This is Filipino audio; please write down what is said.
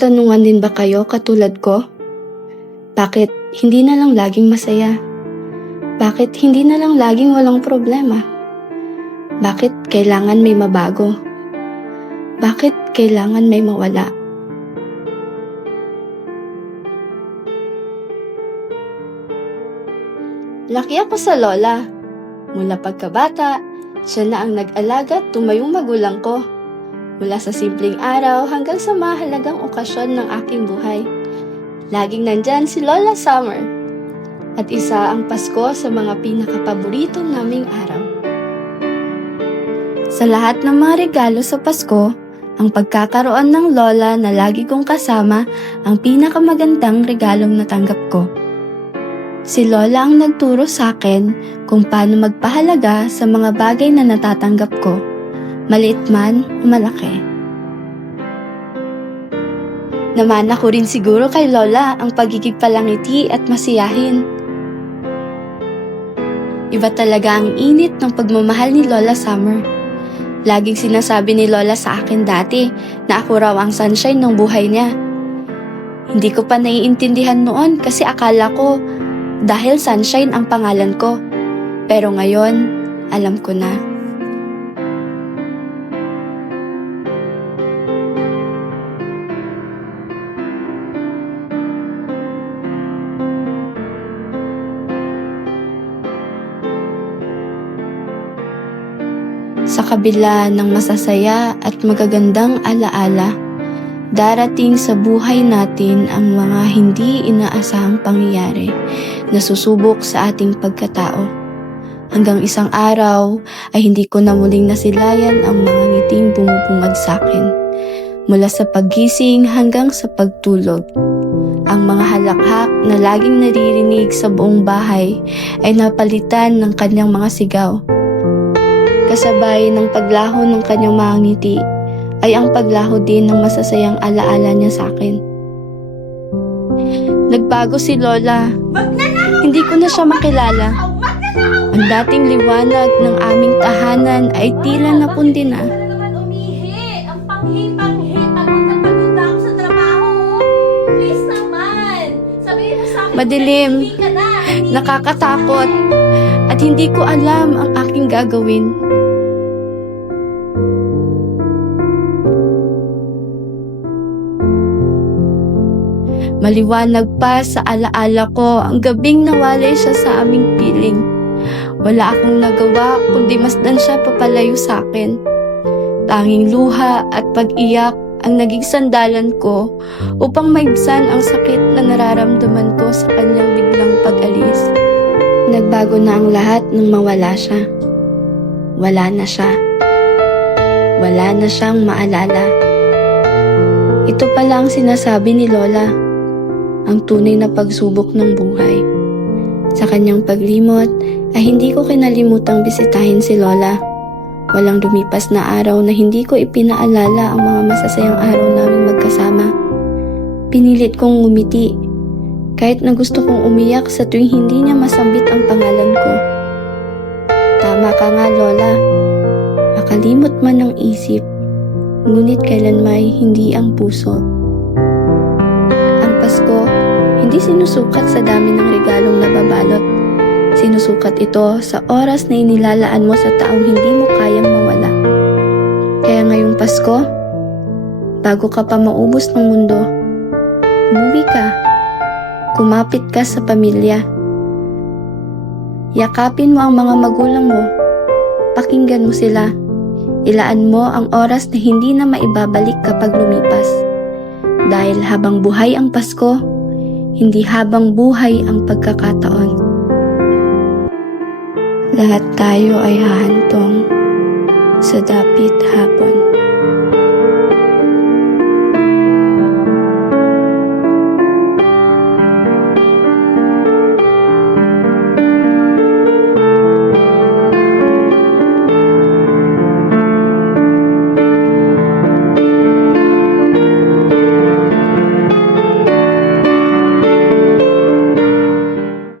Nagtatanungan din ba kayo katulad ko? Bakit hindi na lang laging masaya? Bakit hindi na lang laging walang problema? Bakit kailangan may mabago? Bakit kailangan may mawala? Laki ako sa lola. Mula pagkabata, siya na ang nag-alaga at tumayong magulang ko. Mula sa simpleng araw hanggang sa mahalagang okasyon ng aking buhay. Laging nandyan si Lola Summer. At isa ang Pasko sa mga pinakapaborito naming araw. Sa lahat ng mga regalo sa Pasko, ang pagkakaroon ng lola na lagi kong kasama ang pinakamagandang regalong natanggap ko. Si Lola ang nagturo sa akin kung paano magpahalaga sa mga bagay na natatanggap ko, maliit man o malaki. Namana ko rin siguro kay Lola ang pagiging palangiti at masiyahin. Iba talaga ang init ng pagmamahal ni Lola Summer. Laging sinasabi ni Lola sa akin dati na ako raw ang sunshine ng buhay niya. Hindi ko pa naiintindihan noon kasi akala ko dahil sunshine ang pangalan ko. Pero ngayon, alam ko na. Sa kabila ng masasaya at magagandang alaala, darating sa buhay natin ang mga hindi inaasahang pangyayari na susubok sa ating pagkatao. Hanggang isang araw ay hindi ko na muling nasilayan ang mga ngiting bumubungad sa akin. Mula sa paggising hanggang sa pagtulog. Ang mga halakhak na laging naririnig sa buong bahay ay napalitan ng kanyang mga sigaw. Kasabay ng paglaho ng kanyang mga ngiti ay ang paglaho din ng masasayang alaala niya sa akin. Nagbago si Lola. Hindi ko na siya makilala. Ang dating liwanag ng aming tahanan ay tila napundi na. Ang panghi-panghi. Pagod na ako sa trabaho. Please naman. Sabihin mo sa akin. Madilim, nakakatakot, at hindi ko alam ang aking gagawin. Maliwanag pa sa alaala ko ang gabing nawalay siya sa aming piling. Wala akong nagawa kundi masdan siya papalayo sa akin. Tanging luha at pag-iyak ang naging sandalan ko upang maibsan ang sakit na nararamdaman ko sa kanyang biglang pag-alis. Nagbago na ang lahat nang mawala siya. Wala na siya. Wala na siyang maalala. Ito pala ang sinasabi ni Lola. Ang tunay na pagsubok ng buhay. Sa kanyang paglimot ay hindi ko kinalimutang bisitahin si Lola. Walang lumipas na araw na hindi ko ipinaalala ang mga masasayang araw naming magkasama. Pinilit kong ngumiti, kahit na gusto kong umiyak sa tuwing hindi niya masambit ang pangalan ko. Tama ka nga, Lola. Makalimot man ang isip, ngunit kailanmay hindi ang puso. Ang Pasko, hindi sinusukat sa dami ng regalong nababalot. Sinusukat ito sa oras na inilalaan mo sa taong hindi mo kayang mawala. Kaya ngayong Pasko, bago ka pa maubos ng mundo, umuwi ka. Kumapit ka sa pamilya. Yakapin mo ang mga magulang mo. Pakinggan mo sila. Ilaan mo ang oras na hindi na maibabalik kapag lumipas. Dahil habang buhay ang Pasko, hindi habang buhay ang pagkakataon. Lahat tayo ay hahantong sa dapit hapon.